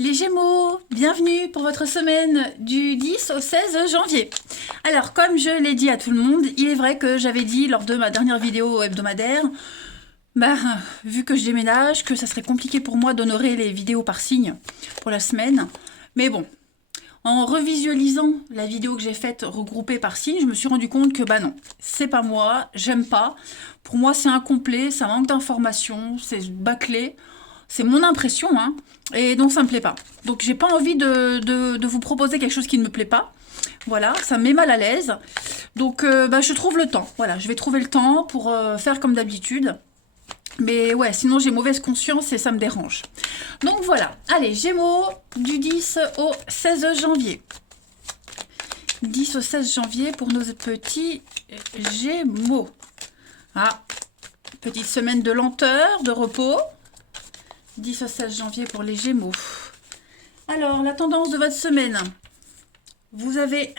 Les Gémeaux, bienvenue pour votre semaine du 10 au 16 janvier. Alors, comme je l'ai dit à tout le monde, il est vrai que j'avais dit lors de ma dernière vidéo hebdomadaire, bah, vu que je déménage, que ça serait compliqué pour moi d'honorer les vidéos par signe pour la semaine. Mais bon, en revisualisant la vidéo que j'ai faite regroupée par signe, je me suis rendu compte que bah non, c'est pas moi, j'aime pas. Pour moi, c'est incomplet, ça manque d'informations, c'est bâclé. C'est mon impression, hein, et donc ça me plaît pas. Donc j'ai pas envie de vous proposer quelque chose qui ne me plaît pas. Voilà, ça me met mal à l'aise. Donc bah, je trouve le temps. Voilà, je vais trouver le temps pour faire comme d'habitude. Mais ouais, sinon j'ai mauvaise conscience et ça me dérange. Donc voilà, allez, Gémeaux du 10 au 16 janvier. 10 au 16 janvier pour nos petits Gémeaux. Ah, petite semaine de lenteur, de repos. 10 au 16 janvier pour les Gémeaux. Alors, la tendance de votre semaine. Vous avez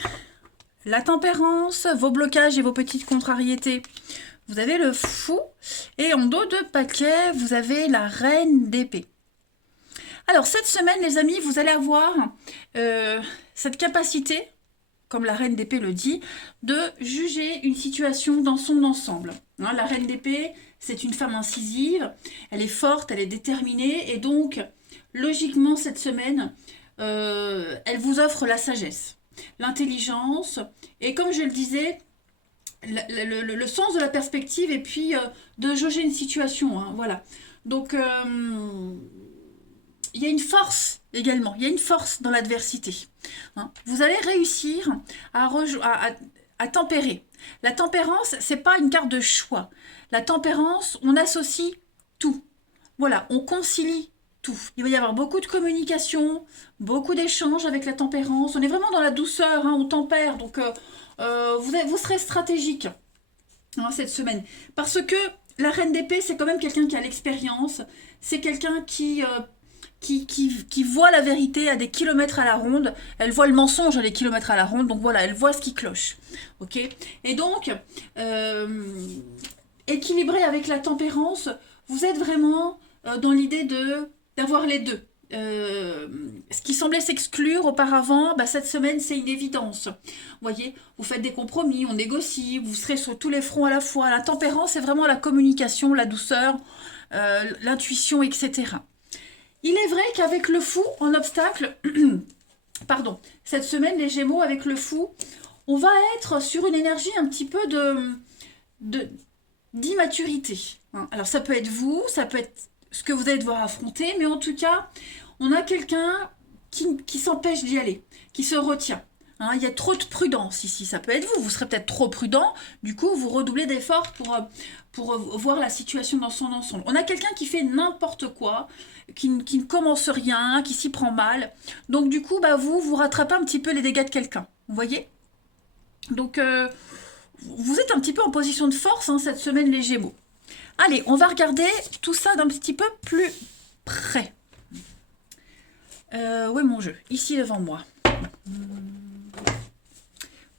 la tempérance, vos blocages et vos petites contrariétés. Vous avez le fou. Et en dos de paquet, vous avez la reine d'épée. Alors, cette semaine, les amis, vous allez avoir cette capacité, comme la reine d'épée le dit, de juger une situation dans son ensemble. Hein, la reine d'épée, c'est une femme incisive, elle est forte, elle est déterminée, et donc, logiquement, cette semaine, elle vous offre la sagesse, l'intelligence, et comme je le disais, le sens de la perspective, et puis de jauger une situation. Hein, voilà. Donc, il y a une force également, il y a une force dans l'adversité. Hein. Vous allez réussir à tempérer. La tempérance, c'est pas une carte de choix. La tempérance, on associe tout. Voilà, on concilie tout. Il va y avoir beaucoup de communication, beaucoup d'échanges avec la tempérance. On est vraiment dans la douceur, hein, on tempère. Donc, vous serez stratégique, hein, cette semaine. Parce que la reine d'épée, c'est quand même quelqu'un qui a l'expérience. C'est quelqu'un qui voit la vérité à des kilomètres à la ronde. Elle voit le mensonge à des kilomètres à la ronde. Donc voilà, elle voit ce qui cloche. Ok. Et donc, équilibré avec la tempérance, vous êtes vraiment dans l'idée d'avoir les deux. Ce qui semblait s'exclure auparavant, bah, cette semaine c'est une évidence. Vous voyez, vous faites des compromis, on négocie, vous serez sur tous les fronts à la fois. La tempérance, c'est vraiment la communication, la douceur, l'intuition, etc. Il est vrai qu'avec le fou en obstacle, pardon, cette semaine, les Gémeaux, avec le fou, on va être sur une énergie un petit peu d'immaturité. Hein. Alors ça peut être vous, ça peut être ce que vous allez devoir affronter, mais en tout cas, on a quelqu'un qui s'empêche d'y aller, qui se retient. Hein, il y a trop de prudence ici, ça peut être vous, vous serez peut-être trop prudent, du coup vous redoublez d'efforts pour voir la situation dans son ensemble. On a quelqu'un qui fait n'importe quoi, qui ne commence rien, qui s'y prend mal, donc du coup bah, vous rattrapez un petit peu les dégâts de quelqu'un, vous voyez. Donc vous êtes un petit peu en position de force, hein, cette semaine, les Gémeaux. Allez, on va regarder tout ça d'un petit peu plus près. Où est mon jeu? Ici devant moi.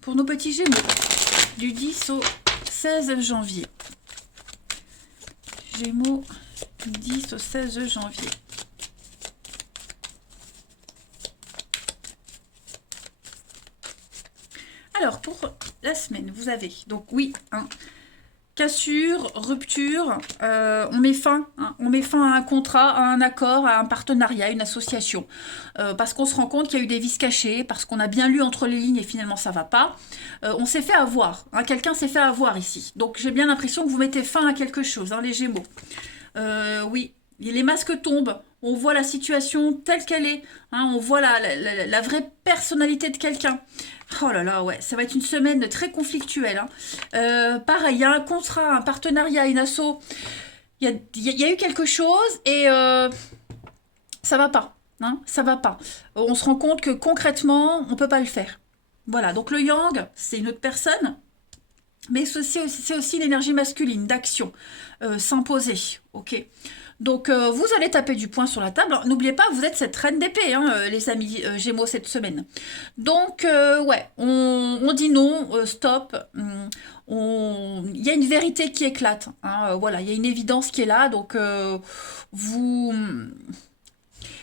Pour nos petits Gémeaux, du 10 au 16 janvier. Gémeaux, du 10 au 16 janvier. Alors, pour la semaine, vous avez, donc oui, hein, cassure, rupture, on met fin, hein, on met fin à un contrat, à un accord, à un partenariat, une association, parce qu'on se rend compte qu'il y a eu des vices cachés, parce qu'on a bien lu entre les lignes et finalement ça va pas. On s'est fait avoir, hein, quelqu'un s'est fait avoir ici. Donc j'ai bien l'impression que vous mettez fin à quelque chose, hein, les Gémeaux. Oui, les masques tombent. On voit la situation telle qu'elle est. Hein, on voit la vraie personnalité de quelqu'un. Oh là là, ouais, ça va être une semaine très conflictuelle. Hein. Pareil, il y a un contrat, un partenariat, une asso. Il y a eu quelque chose et ça va pas. Hein, ça va pas. On se rend compte que concrètement, on peut pas le faire. Voilà, donc le yang, c'est une autre personne. Mais c'est aussi l'énergie masculine, d'action, s'imposer, ok. Donc vous allez taper du poing sur la table. N'oubliez pas, vous êtes cette reine d'épée, hein, les amis Gémeaux, cette semaine. Donc ouais, on dit non, stop. Il y a une vérité qui éclate. Hein, voilà, il y a une évidence qui est là. Donc vous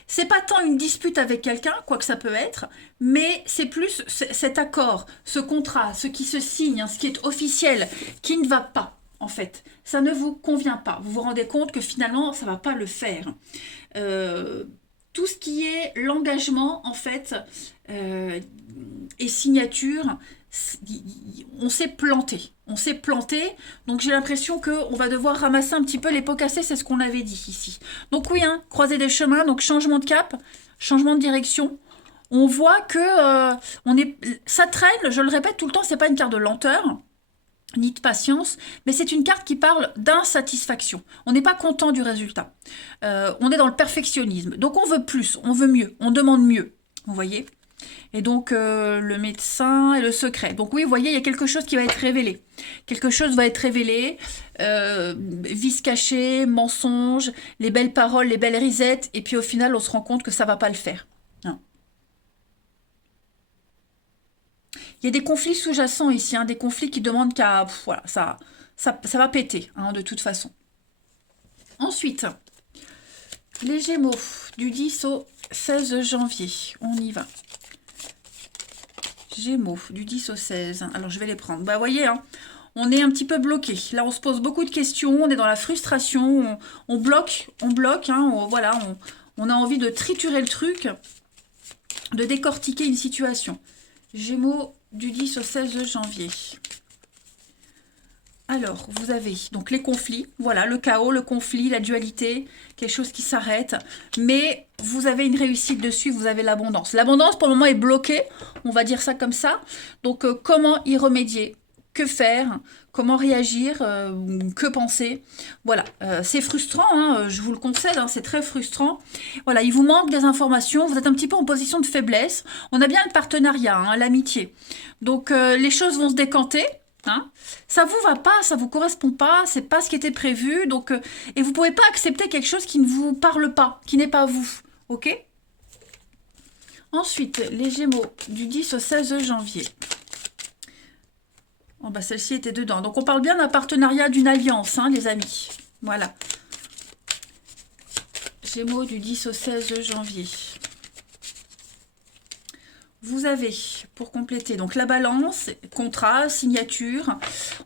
C'est pas tant une dispute avec quelqu'un, quoi que ça peut être, mais c'est plus cet accord, ce contrat, ce qui se signe, hein, ce qui est officiel, qui ne va pas, en fait. Ça ne vous convient pas. Vous vous rendez compte que finalement, ça ne va pas le faire. Tout ce qui est l'engagement, en fait, et signature, on s'est planté. On s'est planté, donc j'ai l'impression qu'on va devoir ramasser un petit peu les pots cassés, c'est ce qu'on avait dit ici. Donc oui, hein, croiser des chemins, donc changement de cap, changement de direction. On voit que ça traîne, je le répète tout le temps, c'est pas une carte de lenteur, ni de patience, mais c'est une carte qui parle d'insatisfaction. On n'est pas content du résultat. On est dans le perfectionnisme. Donc on veut plus, on veut mieux, on demande mieux. Vous voyez ? Et donc le médecin et le secret. Donc oui, vous voyez, il y a quelque chose qui va être révélé. Quelque chose va être révélé, vice caché, mensonge, les belles paroles, les belles risettes, et puis au final, on se rend compte que ça ne va pas le faire. Non. Il y a des conflits sous-jacents ici, hein, des conflits qui demandent qu'à... Voilà, ça va péter, hein, de toute façon. Ensuite, les Gémeaux, du 10 au 16 janvier. On y va. Gémeaux, du 10 au 16. Alors, je vais les prendre. Bah, vous voyez, hein, on est un petit peu bloqué. Là, on se pose beaucoup de questions. On est dans la frustration. On bloque. Hein, voilà, on a envie de triturer le truc, de décortiquer une situation. Gémeaux, du 10 au 16 janvier. Alors, vous avez donc les conflits, voilà, le chaos, le conflit, la dualité, quelque chose qui s'arrête, mais vous avez une réussite dessus, vous avez l'abondance. L'abondance, pour le moment, est bloquée, on va dire ça comme ça. Donc, comment y remédier? Que faire? Comment réagir? Que penser? Voilà, c'est frustrant, hein, je vous le concède, hein, c'est très frustrant. Voilà, il vous manque des informations, vous êtes un petit peu en position de faiblesse. On a bien le partenariat, hein, l'amitié. Donc, les choses vont se décanter. Hein, ça vous va pas, ça vous correspond pas, c'est pas ce qui était prévu, donc et vous pouvez pas accepter quelque chose qui ne vous parle pas, qui n'est pas vous, ok? Ensuite, les Gémeaux, du 10 au 16 janvier. Oh bah celle-ci était dedans, donc on parle bien d'un partenariat, d'une alliance, hein, les amis. Voilà. Gémeaux, du 10 au 16 janvier. Vous avez, pour compléter, donc la balance, contrat, signature.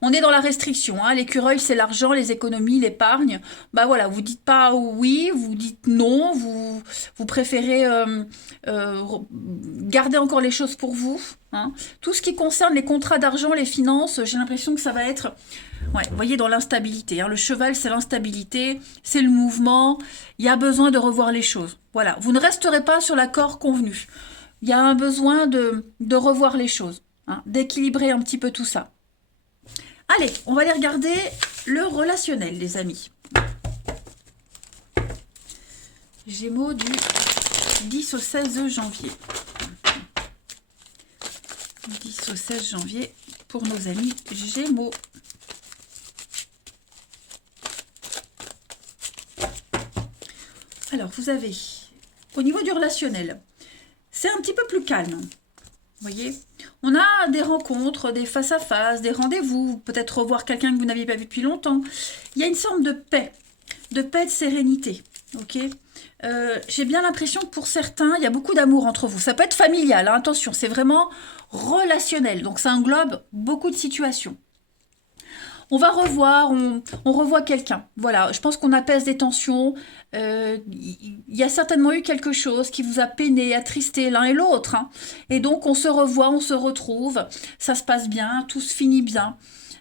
On est dans la restriction. Hein. L'écureuil, c'est l'argent, les économies, l'épargne. Bah voilà, vous dites pas oui, vous dites non, vous préférez garder encore les choses pour vous. Hein. Tout ce qui concerne les contrats d'argent, les finances, j'ai l'impression que ça va être... Ouais, vous voyez, dans l'instabilité. Hein. Le cheval, c'est l'instabilité, c'est le mouvement. Il y a besoin de revoir les choses. Voilà, vous ne resterez pas sur l'accord convenu. Il y a un besoin de revoir les choses, hein, d'équilibrer un petit peu tout ça. Allez, on va aller regarder le relationnel, les amis. Gémeaux du 10 au 16 janvier. 10 au 16 janvier pour nos amis Gémeaux. Alors, vous avez, au niveau du relationnel, c'est un petit peu plus calme. Vous voyez, on a des rencontres, des face-à-face, des rendez-vous, peut-être revoir quelqu'un que vous n'aviez pas vu depuis longtemps. Il y a une sorte de paix, de sérénité. Ok, j'ai bien l'impression que pour certains, il y a beaucoup d'amour entre vous. Ça peut être familial, hein, attention, c'est vraiment relationnel. Donc ça englobe beaucoup de situations. On va revoir, on revoit quelqu'un. Voilà, je pense qu'on apaise des tensions. Il y a certainement eu quelque chose qui vous a peiné, attristé l'un et l'autre. Hein. Et donc, on se revoit, on se retrouve. Ça se passe bien, tout se finit bien.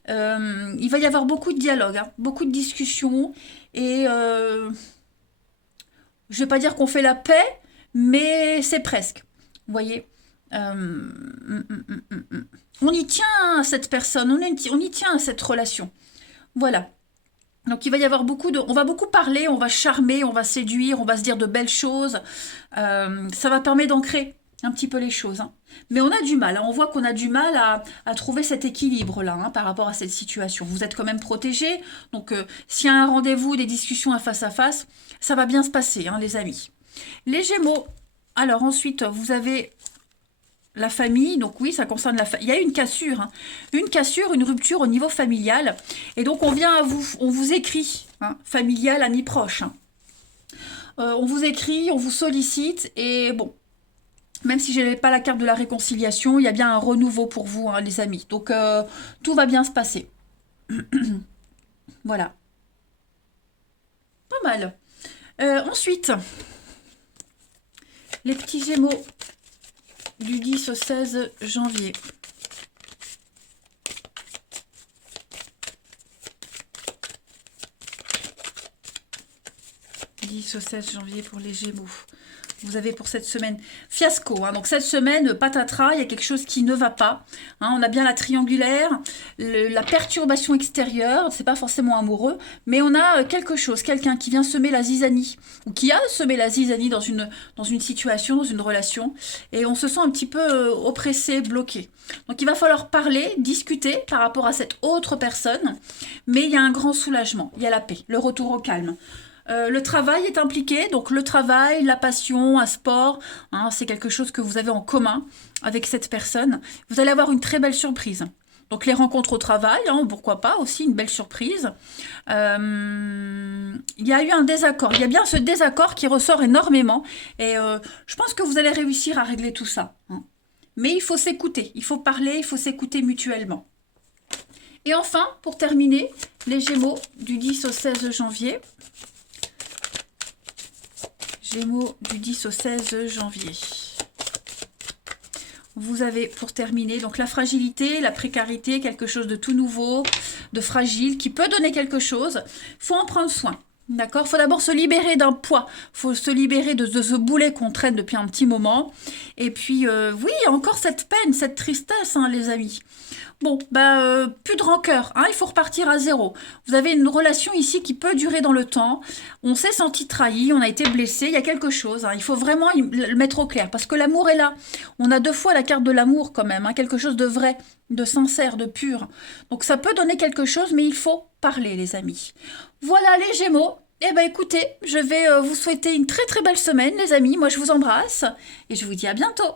Il va y avoir beaucoup de dialogue, hein, beaucoup de discussions. Et je ne vais pas dire qu'on fait la paix, mais c'est presque. Vous voyez on y tient à cette personne, on y tient à cette relation. Voilà. Donc il va y avoir on va beaucoup parler, on va charmer, on va séduire, on va se dire de belles choses. Ça va permettre d'ancrer un petit peu les choses. Hein. Mais on a du mal, hein. On voit qu'on a du mal à trouver cet équilibre-là hein, par rapport à cette situation. Vous êtes quand même protégés, donc s'il y a un rendez-vous, des discussions à face, ça va bien se passer, hein, les amis. Les Gémeaux, alors ensuite, vous avez... la famille, donc oui, ça concerne la famille. Il y a une cassure, hein. Une rupture au niveau familial. Et donc, on vient à vous, on vous écrit, hein, familial, ami proche. Hein. on vous écrit, on vous sollicite, et bon, même si je n'ai pas la carte de la réconciliation, il y a bien un renouveau pour vous, hein, les amis. Donc, tout va bien se passer. Voilà, pas mal. Ensuite, les petits Gémeaux du 10 au 16 janvier. Au 16 janvier pour les Gémeaux. Vous avez pour cette semaine fiasco. Hein. Donc cette semaine, patatras, il y a quelque chose qui ne va pas. Hein. On a bien la triangulaire, la perturbation extérieure. C'est pas forcément amoureux, mais on a quelque chose, quelqu'un qui vient semer la zizanie ou qui a semé la zizanie dans une situation, dans une relation, et on se sent un petit peu oppressé, bloqué. Donc il va falloir parler, discuter par rapport à cette autre personne, mais il y a un grand soulagement, il y a la paix, le retour au calme. Le travail est impliqué, donc le travail, la passion, un sport, hein, c'est quelque chose que vous avez en commun avec cette personne. Vous allez avoir une très belle surprise. Donc les rencontres au travail, hein, pourquoi pas, aussi une belle surprise. Il y a eu un désaccord, il y a bien ce désaccord qui ressort énormément, et je pense que vous allez réussir à régler tout ça. Hein. Mais il faut s'écouter, il faut parler, il faut s'écouter mutuellement. Et enfin, pour terminer, les Gémeaux du 10 au 16 janvier. Gémeaux du 10 au 16 janvier. Vous avez, pour terminer, donc la fragilité, la précarité, quelque chose de tout nouveau, de fragile, qui peut donner quelque chose. Il faut en prendre soin. D'accord ? Il faut d'abord se libérer d'un poids. Il faut se libérer de ce boulet qu'on traîne depuis un petit moment. Et puis, oui, encore cette peine, cette tristesse, hein, les amis. Bon, plus de rancœur, hein, il faut repartir à zéro. Vous avez une relation ici qui peut durer dans le temps. On s'est senti trahi, on a été blessé, il y a quelque chose. Hein, il faut vraiment le mettre au clair, parce que l'amour est là. On a 2 fois la carte de l'amour quand même, hein, quelque chose de vrai, de sincère, de pur. Donc ça peut donner quelque chose, mais il faut parler, les amis. Voilà les Gémeaux. Eh bien écoutez, je vais vous souhaiter une très très belle semaine, les amis. Moi je vous embrasse et je vous dis à bientôt.